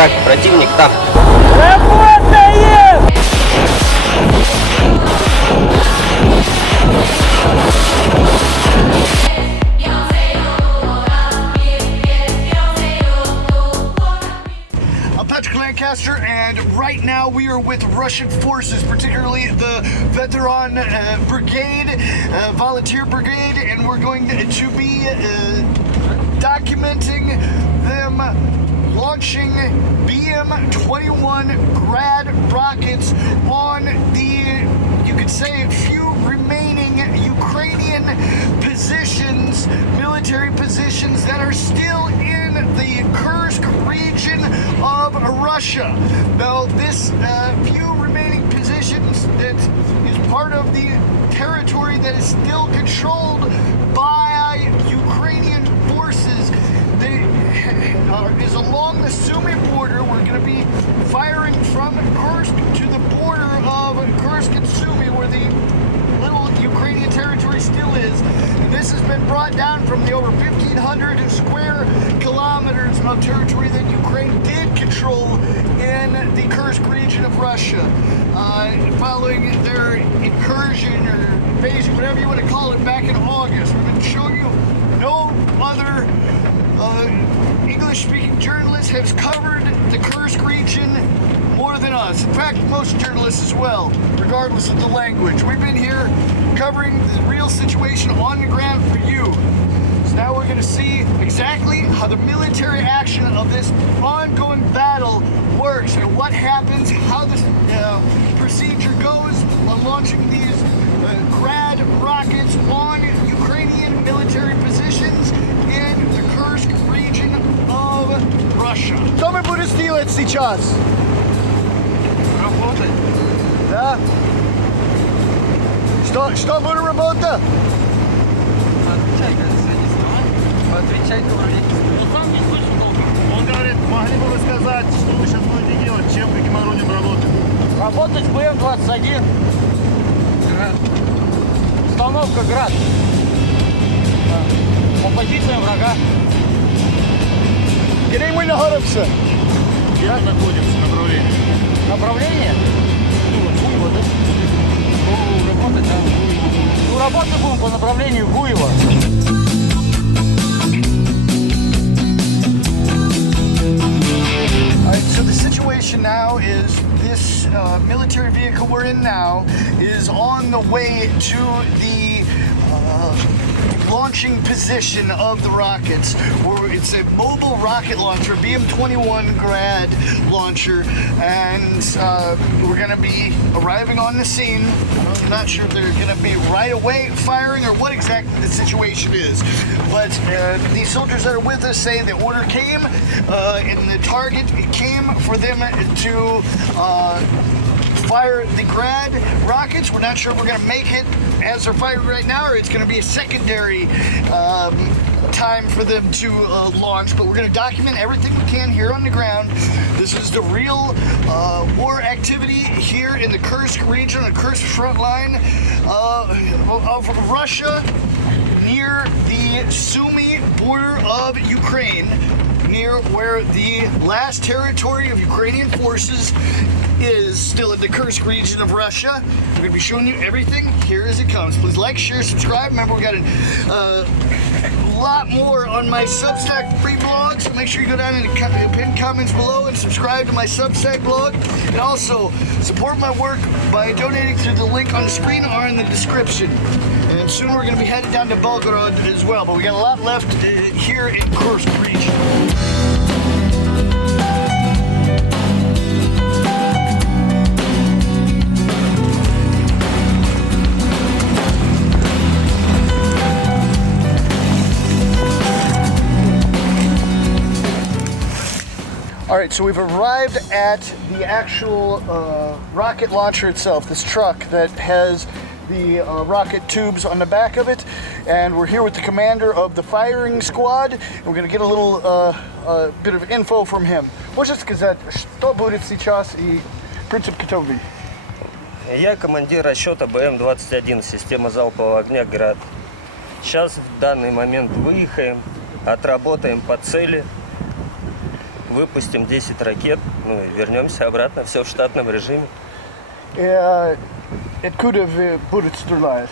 Так, противник там. Работаем! I'm Patrick Lancaster, and right now we are with Russian forces, particularly the Veteran Brigade, Volunteer Brigade, and we're going to be documenting them launching BM-21 Grad rockets on the, you could say, few remaining Ukrainian positions, military positions that are still in the Kursk region of Russia. Now, this few remaining positions that is part of the territory that is still controlled by Ukrainian forces. Is along the Sumy border. We're going to be firing from Kursk to the border of Kursk and Sumy, where the little Ukrainian territory still is. And this has been brought down from the over 1,500 square kilometers of territory that Ukraine did control in the Kursk region of Russia, following their incursion or invasion, whatever you want to call it, back in August. We've been showing you no other English-speaking journalists have covered the Kursk region more than us. In fact, most journalists as well, regardless of the language. We've been here covering the real situation on the ground for you. So now we're going to see exactly how the military action of this ongoing battle works and what happens, how this procedure goes on launching these Grad rockets on Ukrainian military positions in the Kursk region of Russia. Что мы будем делать сейчас? Работать. Да? Что будем работать? Отвечай, кажется, не снимай. Отвечай, говорит. Сам не слышу долго. Он говорит, могли бы вы сказать, что вы сейчас будете делать, чем каким орудием работать? Работать БМ-21. Град. Установка «Град». По позициям врага. Где мы находимся? Где мы находимся, направление? Направление? Гуево, да? Ну, работать, да. Ну, работать будем по направлению Гуева. Alright, so the situation now is this military vehicle we're in now is on the way to the launching position of the rockets. It's a mobile rocket launcher, BM-21 Grad launcher, and we're going to be arriving on the scene. I'm not sure if they're going to be right away firing or what exactly the situation is, but these soldiers that are with us say the order came and the target came for them to fire the Grad rockets. We're not sure if we're going to make it as they're firing right now, or it's going to be a secondary time for them to launch. But we're going to document everything we can here on the ground. This is the real war activity here in the Kursk region, the Kursk front line of Russia, near the Sumy border of Ukraine, near where the last territory of Ukrainian forces is still in the Kursk region of Russia. We're going to be showing you everything here as it comes. Please like, share, subscribe. Remember, we got a lot more on my Substack free blog, so make sure you go down in the pinned comments below and subscribe to my Substack blog. And also, support my work by donating through the link on the screen or in the description. And soon we're going to be headed down to Belgorod as well, but we got a lot left here in Kursk region. All right, so we've arrived at the actual rocket launcher itself, this truck that has the rocket tubes on the back of it, and we're here with the commander of the firing squad, and we're going to get a little bit of info from him. Можешь сказать, что будет сейчас и принцип готовый? Я командир расчета БМ-21, система залпового огня «Град». Сейчас в данный момент выехаем, отработаем по цели выпустим 10 ракет, ну и вернемся обратно, все в штатном режиме. Откуда вы будете стрелять?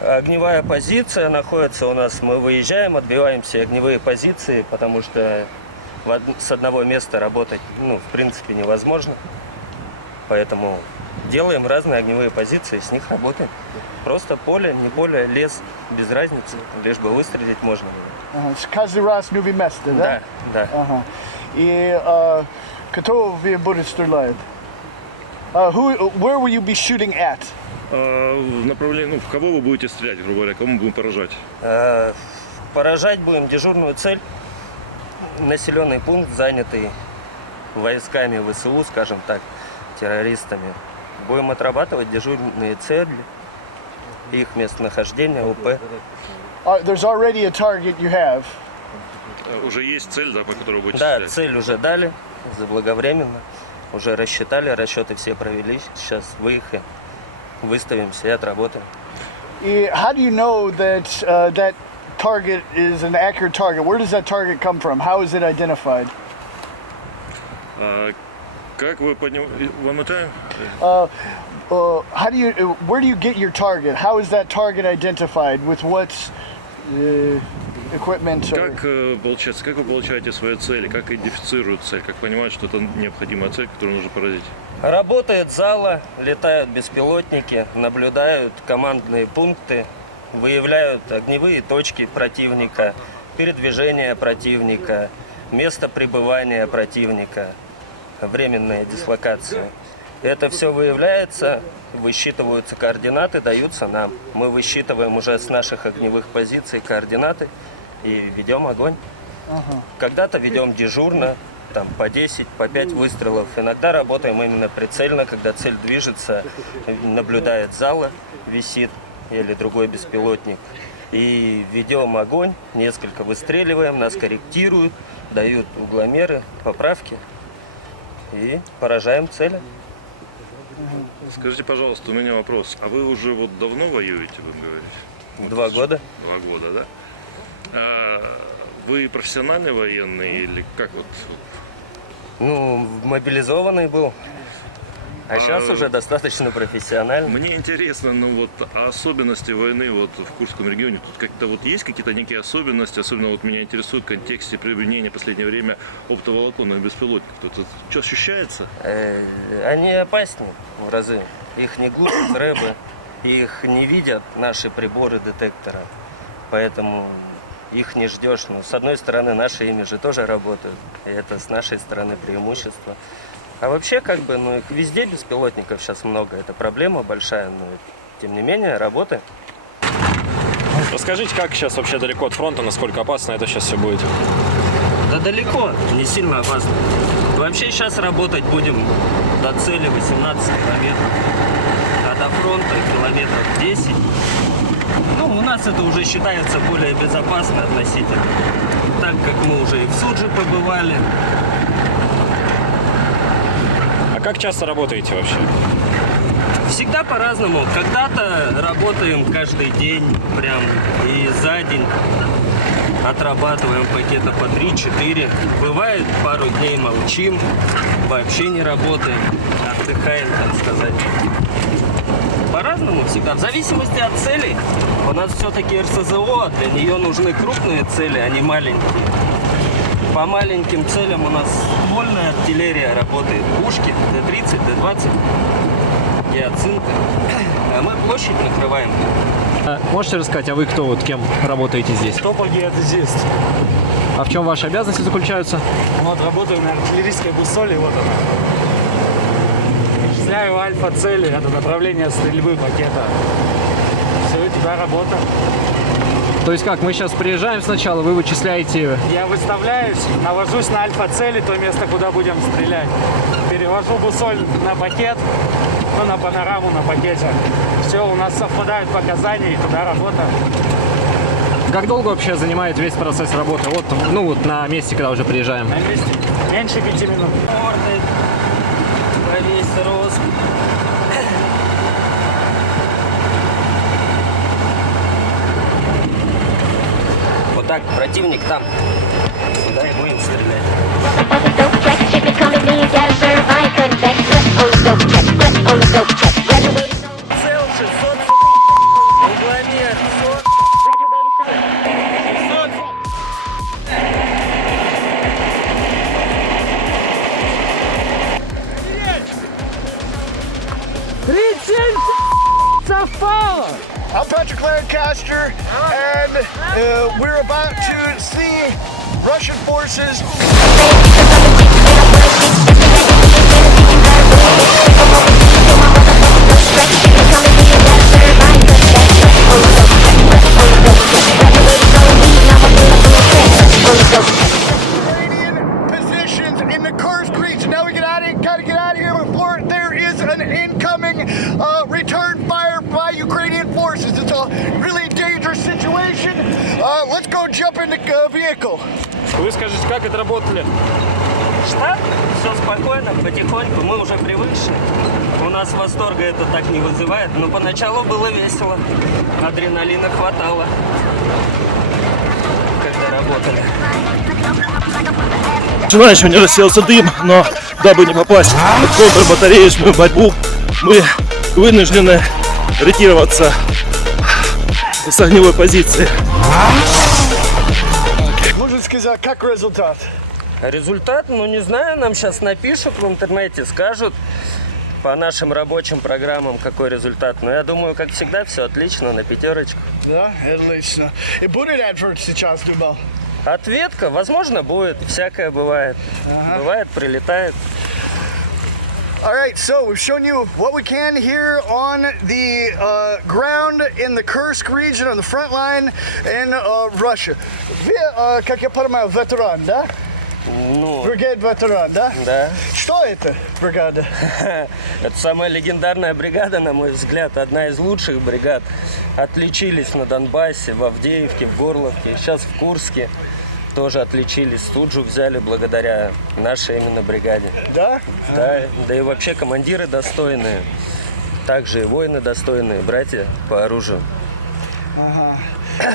Огневая позиция находится у нас, мы выезжаем, отбиваем все огневые позиции, потому что с одного места работать, ну, в принципе, невозможно. Поэтому делаем разные огневые позиции, с них работаем. Просто поле, не поле, лес, без разницы, лишь бы выстрелить можно. Каждый раз новое место, да? Да, да. Ага. И кто вы будете стрелять? Where will you be shooting at? В направлении, ну, в кого вы будете стрелять, грубо говоря, кому мы будем поражать? Поражать будем дежурную цель, населенный пункт, занятый войсками ВСУ, скажем так, террористами. Будем отрабатывать дежурные цели, их местонахождение, УП. There's already a target you have. Уже есть цель, да, по которой вы будете Да, стрелять? цель уже дали, заблаговременно. Уже рассчитали, расчеты все провели. Сейчас выехали, выставимся и отработаем. И how do you know that that target is an accurate target? Where does that target come from? How is it identified? Как вы подняли? One more time? How do you? Where do you get your target? How is that target identified? With what equipment? Как, получается, как вы получаете свои цели? Как идентифицируют цель? Как понимают, что это необходимая цель, которую нужно поразить? Работает зала, летают беспилотники, наблюдают командные пункты, выявляют огневые точки противника, передвижение противника, место пребывания противника, временная дислокация. Это все выявляется, высчитываются координаты, даются нам. Мы высчитываем уже с наших огневых позиций координаты и ведем огонь. Когда-то ведем дежурно, там по 10, по 5 выстрелов. Иногда работаем именно прицельно, когда цель движется, наблюдает зала, висит или другой беспилотник. И ведем огонь, несколько выстреливаем, нас корректируют, дают угломеры, поправки и поражаем цели. Скажите, пожалуйста, у меня вопрос. А вы уже вот давно воюете, вы говорите? 2 года. 2 года, да? Вы профессиональный военный или как вот? Ну, мобилизованный был. А сейчас уже достаточно профессионально. Мне интересно, ну вот особенности войны вот в Курском регионе. Тут как-то вот есть какие-то некие особенности, особенно вот меня интересует в контексте применения в последнее время оптоволоконных беспилотников. Тут что ощущается? Они опаснее в разы. Их не глушат рэбы, их не видят наши приборы детектора. Поэтому их не ждешь. Ну, с одной стороны, наши имиджи тоже работают. И это с нашей стороны преимущество. А вообще, как бы, ну, их везде беспилотников сейчас много. Это проблема большая, но тем не менее, работаем. Расскажите, как сейчас вообще далеко от фронта, насколько опасно это сейчас все будет? Да далеко, не сильно опасно. Вообще сейчас работать будем до цели 18 километров, а до фронта километров 10. Ну, у нас это уже считается более безопасно относительно, так как мы уже и в Суджи побывали. А как часто работаете вообще? Всегда по-разному. Когда-то работаем каждый день, прям и за день отрабатываем пакета по 3-4. Бывает, пару дней молчим, вообще не работаем, отдыхаем, так сказать. По-разному всегда. В зависимости от целей. У нас все-таки РСЗО, для нее нужны крупные цели, а не маленькие. По маленьким целям у нас ствольная артиллерия работает. Пушки Т-30, Т-20, гиацинты. А мы площадь накрываем. Можете рассказать, а вы кто, вот кем работаете здесь? Топогеодезист. А в чем ваши обязанности заключаются? Вот работаю на артиллерийской буссоле, вот она. Вычисляю альфа-цели, это направление стрельбы пакета. Все, и туда работа. То есть как, мы сейчас приезжаем сначала, вы вычисляете... Я выставляюсь, навожусь на альфа-цели, то место, куда будем стрелять. Перевожу буссоль на пакет, ну, на панораму на пакете. Все, у нас совпадают показания, и туда работа. Как долго вообще занимает весь процесс работы? Вот, ну вот на месте, когда уже приезжаем. На месте меньше 5 минут. Морды во весь рост. Вот так, противник там. Сюда и будем стрелять. Совпало! I'm Patrick Lancaster, and we're about to see Russian forces. Ukrainian positions in the Kursk region. Now we gotta get out of here before there is an incoming return fire by Ukrainian forces. It's a really dangerous situation. Let's go jump in the vehicle. Вы скажите, как отработали? Штат, все спокойно, потихоньку, мы уже привыкшие. У нас восторга это так не вызывает, но поначалу было весело. Адреналина хватало, когда работали. Жена еще не рассеялся дым, но дабы не попасть в контрбатареечную борьбу, мы вынуждены ретироваться с огневой позиции. Можно сказать, как результат? Результат, ну не знаю, нам сейчас напишут в интернете, скажут по нашим рабочим программам, какой результат. Но я думаю, как всегда, все отлично, на пятерочку. Да, отлично. И будет ответ сейчас, думал? Ответка, возможно, будет, всякое бывает. Бывает, прилетает. All right, so we've shown you what we can here on the ground in the Kursk region, on the front line in Russia. Вы, как я понимаю, ветеран, да? Ну, Бригада ветеран, да? да. Что это бригада? Это самая легендарная бригада, на мой взгляд, одна из лучших бригад. Отличились на Донбассе, в Авдеевке, в Горловке, сейчас в Курске. Тоже отличились, Суджу взяли благодаря нашей именно бригаде. Да? Да, да и вообще командиры достойные, также и воины достойные, братья по оружию.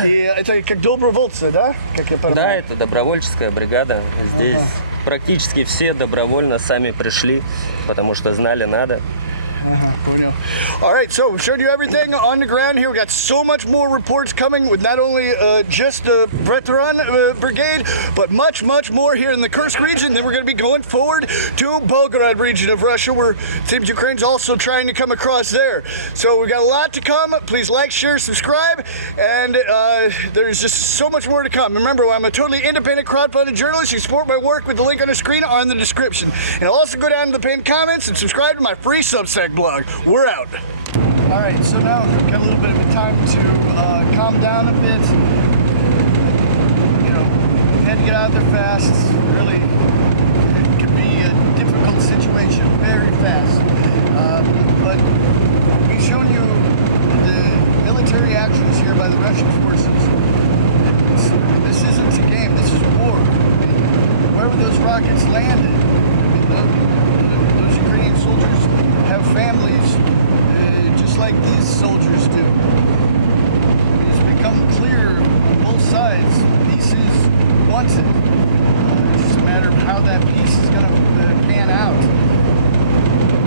И это как добровольцы, да? Как я Да, понимаю. это добровольческая бригада. Здесь практически все добровольно сами пришли, потому что знали надо. All right, so we've showed you everything on the ground here. We got so much more reports coming with not only just the veteran brigade, but much more here in the Kursk region. Then we're going to be going forward to Belgorod region of Russia, where it seems Ukraine's also trying to come across there. So we've got a lot to come. Please like, share, subscribe, and there's just so much more to come. Remember, I'm a totally independent crowdfunded journalist. You can support my work with the link on the screen or in the description. And also go down to the pinned comments and subscribe to my free Substack blog. We're out. All right, so now we've got a little bit of time to calm down a bit. You know, we had to get out there fast. Really, it could be a difficult situation very fast. But we've shown you the military actions here by the Russian forces. This isn't a game, this is war. Wherever those rockets landed, those Ukrainian soldiers have families just like these soldiers do. It's become clear on both sides, peace is wanted. It's just a matter of how that peace is going to pan out.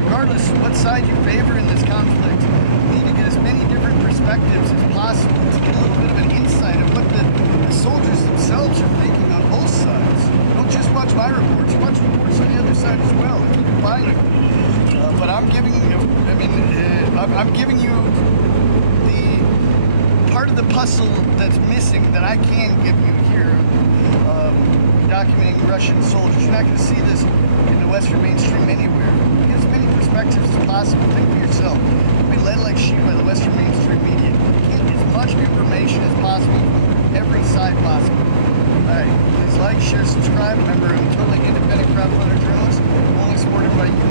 Regardless of what side you favor in this conflict, you need to get as many different perspectives as possible to get a little bit of an insight of what the soldiers themselves are thinking on both sides. Don't just watch my reports, watch reports on the other side as well. You can find them. But I'm giving you, I'm giving you the part of the puzzle that's missing that I can give you here, documenting Russian soldiers. You're not going to see this in the Western mainstream anywhere. Get as many perspectives as possible. Think for yourself. Don't be led like sheep by the Western mainstream media. Get as much information as possible from every side possible. Alright, please like, share, subscribe. Remember, I'm a totally independent crowdfunder journalist, only supported by you.